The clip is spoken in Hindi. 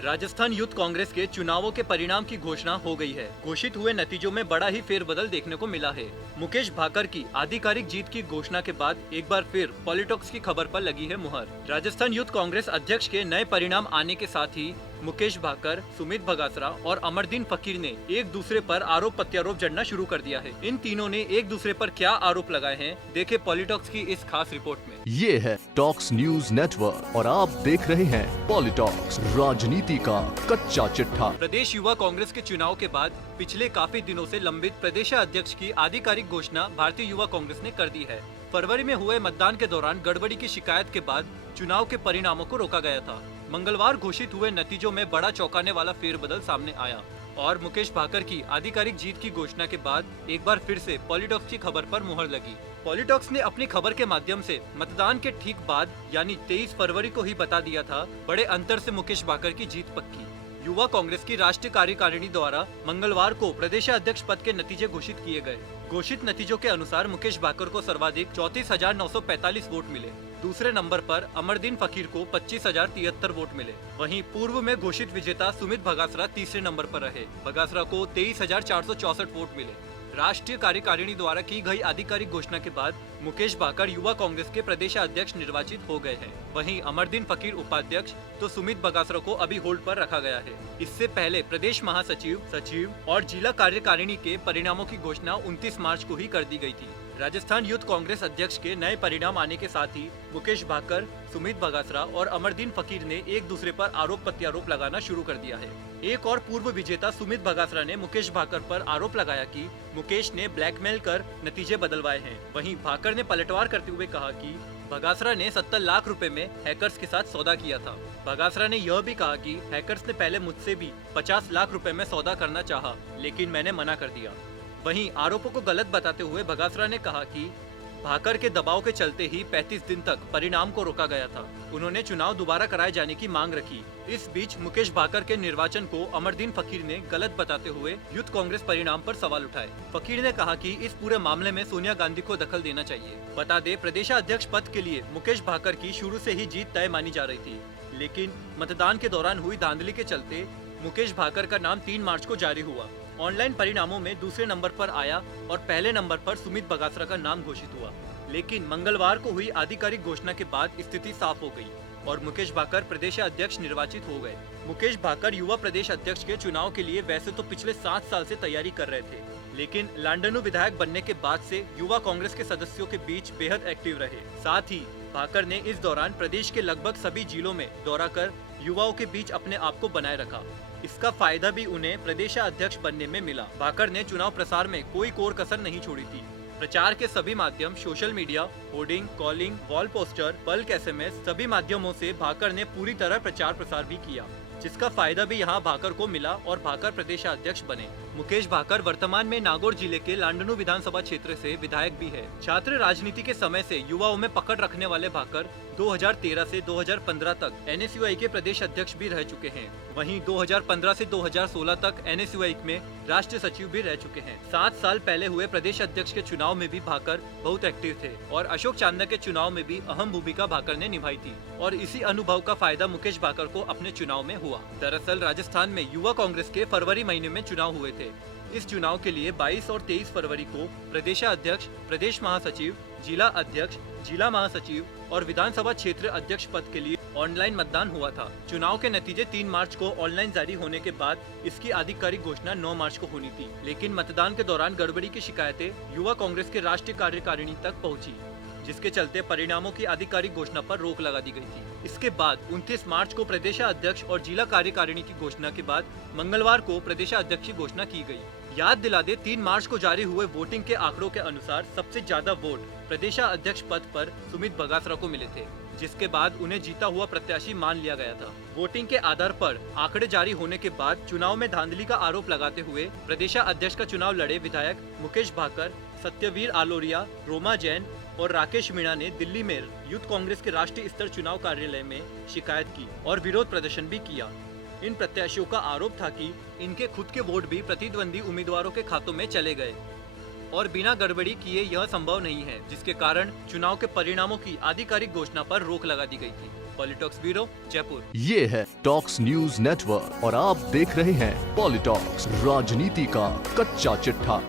राजस्थान यूथ कांग्रेस के चुनावों के परिणाम की घोषणा हो गई है। घोषित हुए नतीजों में बड़ा ही फेरबदल देखने को मिला है। मुकेश भाकर की आधिकारिक जीत की घोषणा के बाद एक बार फिर पॉलिटिक्स की खबर पर लगी है मुहर। राजस्थान यूथ कांग्रेस अध्यक्ष के नए परिणाम आने के साथ ही मुकेश भाकर, सुमित बगासरा और अमरदीन फकीर ने एक दूसरे पर आरोप प्रत्यारोप जड़ना शुरू कर दिया है। इन तीनों ने एक दूसरे पर क्या आरोप लगाए हैं, देखे पॉलिटिक्स की इस खास रिपोर्ट में। ये है टॉक्स न्यूज नेटवर्क और आप देख रहे हैं पॉलिटॉक्स, राजनीति का कच्चा चिट्ठा। प्रदेश युवा कांग्रेस के चुनाव के बाद पिछले काफी दिनों से लंबित प्रदेशाध्यक्ष की आधिकारिक घोषणा भारतीय युवा कांग्रेस ने कर दी है। फरवरी में हुए मतदान के दौरान गड़बड़ी की शिकायत के बाद चुनाव के परिणामों को रोका गया था। मंगलवार घोषित हुए नतीजों में बड़ा चौंकाने वाला फेरबदल सामने आया और मुकेश भाकर की आधिकारिक जीत की घोषणा के बाद एक बार फिर से पॉलिटिक्स की खबर पर मुहर लगी। पॉलिटिक्स ने अपनी खबर के माध्यम से मतदान के ठीक बाद यानी 23 फरवरी को ही बता दिया था, बड़े अंतर से मुकेश भाकर की जीत पक्की। युवा कांग्रेस की राष्ट्रीय कार्यकारिणी द्वारा मंगलवार को प्रदेशाध्यक्ष पद के नतीजे घोषित किए गए। घोषित नतीजों के अनुसार मुकेश भाकर को सर्वाधिक 34,945 वोट मिले। दूसरे नंबर पर अमरदीन फकीर को 25,073 वोट मिले। वहीं पूर्व में घोषित विजेता सुमित बगासरा तीसरे नंबर पर रहे। बगासरा को 23,464 वोट मिले। राष्ट्रीय कार्यकारिणी द्वारा की गई आधिकारिक घोषणा के बाद मुकेश भाकर युवा कांग्रेस के प्रदेशाध्यक्ष निर्वाचित हो गए हैं। वहीं अमरदीन फकीर उपाध्यक्ष तो सुमित बगासरा को अभी होल्ड पर रखा गया है। इससे पहले प्रदेश महासचिव, सचिव और जिला कार्यकारिणी के परिणामों की घोषणा 29 मार्च को ही कर दी गई थी। राजस्थान यूथ कांग्रेस अध्यक्ष के नए परिणाम आने के साथ ही मुकेश भाकर, सुमित बगासरा और अमरदीन फकीर ने एक दूसरे पर आरोप प्रत्यारोप लगाना शुरू कर दिया है। एक और पूर्व विजेता सुमित बगासरा ने मुकेश भाकर पर आरोप लगाया कि मुकेश ने ब्लैकमेल कर नतीजे बदलवाए हैं। वहीं भाकर ने पलटवार करते हुए कहा कि बगासरा ने 70 लाख रुपए में हैकर्स के साथ सौदा किया था। बगासरा ने यह भी कहा कि हैकर्स ने पहले मुझसे भी 50 लाख रुपए में सौदा करना चाहा, लेकिन मैंने मना कर दिया। वहीं आरोपों को गलत बताते हुए बगासरा ने कहा कि भाकर के दबाव के चलते ही 35 दिन तक परिणाम को रोका गया था। उन्होंने चुनाव दोबारा कराए जाने की मांग रखी। इस बीच मुकेश भाकर के निर्वाचन को अमरदीन फकीर ने गलत बताते हुए यूथ कांग्रेस परिणाम पर सवाल उठाए। फकीर ने कहा कि इस पूरे मामले में सोनिया गांधी को दखल देना चाहिए। बता दें, प्रदेशाध्यक्ष पद के लिए मुकेश भाकर की शुरू से ही जीत तय मानी जा रही थी, लेकिन मतदान के दौरान हुई धांधली के चलते मुकेश भाकर का नाम 3 मार्च को जारी हुआ। ऑनलाइन परिणामों में दूसरे नंबर पर आया और पहले नंबर पर सुमित बगासरा का नाम घोषित हुआ। लेकिन मंगलवार को हुई आधिकारिक घोषणा के बाद स्थिति साफ हो गई और मुकेश भाकर प्रदेशाध्यक्ष निर्वाचित हो गए। मुकेश भाकर युवा प्रदेश अध्यक्ष के चुनाव के लिए वैसे तो पिछले 7 साल से तैयारी कर रहे थे, लेकिन लांडनू विधायक बनने के बाद से युवा कांग्रेस के सदस्यों के बीच बेहद एक्टिव रहे। साथ ही भाकर ने इस दौरान प्रदेश के लगभग सभी जिलों में दौरा कर युवाओं के बीच अपने आप को बनाए रखा। इसका फायदा भी उन्हें प्रदेशाध्यक्ष बनने में मिला। भाकर ने चुनाव प्रसार में कोई कोर कसर नहीं छोड़ी थी। प्रचार के सभी माध्यम, social media, hoarding, calling, wall poster, bulk SMS सभी माध्यमों से भाकर ने पूरी तरह प्रचार प्रसार भी किया, जिसका फायदा भी यहां भाकर को मिला और भाकर प्रदेशाध्यक्ष बने। मुकेश भाकर वर्तमान में नागौर जिले के लांडनू विधानसभा क्षेत्र से विधायक भी है। छात्र राजनीति के समय से युवाओं में पकड़ रखने वाले भाकर 2013 से 2015 तक NSUI के प्रदेश अध्यक्ष भी रह चुके हैं। वहीं 2015 से 2016 तक NSUI में राष्ट्रीय सचिव भी रह चुके हैं। 7 साल पहले हुए प्रदेश अध्यक्ष के चुनाव में भी भाकर बहुत एक्टिव थे और अशोक चांदना के चुनाव में भी अहम भूमिका भाकर ने निभाई थी और इसी अनुभव का फायदा मुकेश भाकर को अपने चुनाव में हुआ। दरअसल राजस्थान में युवा कांग्रेस के फरवरी महीने में चुनाव हुए थे। इस चुनाव के लिए 22 और 23 फरवरी को प्रदेशाध्यक्ष, प्रदेश महासचिव, जिला अध्यक्ष, जिला महासचिव और विधानसभा क्षेत्र अध्यक्ष पद के लिए ऑनलाइन मतदान हुआ था। चुनाव के नतीजे 3 मार्च को ऑनलाइन जारी होने के बाद इसकी आधिकारिक घोषणा 9 मार्च को होनी थी, लेकिन मतदान के दौरान गड़बड़ी की शिकायतें युवा कांग्रेस के राष्ट्रीय कार्यकारिणी तक पहुंची, जिसके चलते परिणामों की आधिकारिक घोषणा पर रोक लगा दी गई थी। इसके बाद 29 मार्च को प्रदेशाध्यक्ष और जिला कार्यकारिणी की घोषणा के बाद मंगलवार को प्रदेशाध्यक्ष की घोषणा की गई। याद दिला दे, 3 मार्च को जारी हुए वोटिंग के आंकड़ों के अनुसार सबसे ज्यादा वोट प्रदेशाध्यक्ष पद पर सुमित बगासरा को मिले थे, जिसके बाद उन्हें जीता हुआ प्रत्याशी मान लिया गया था। वोटिंग के आधार पर आंकड़े जारी होने के बाद चुनाव में धांधली का आरोप लगाते हुए प्रदेशाध्यक्ष का चुनाव लड़े विधायक मुकेश भाकर, सत्यवीर आलोरिया, रोमा जैन और राकेश मीणा ने दिल्ली में यूथ कांग्रेस के राष्ट्रीय स्तर चुनाव कार्यालय में शिकायत की और विरोध प्रदर्शन भी किया। इन प्रत्याशियों का आरोप था कि इनके खुद के वोट भी प्रतिद्वंदी उम्मीदवारों के खातों में चले गए और बिना गड़बड़ी किए यह संभव नहीं है, जिसके कारण चुनाव के परिणामों की आधिकारिक घोषणा पर रोक लगा दी गई थी। पॉलिटॉक्स ब्यूरो, जयपुर। ये है टॉक्स न्यूज नेटवर्क और आप देख रहे हैं पॉलिटॉक्स, राजनीति का कच्चा चिट्ठा।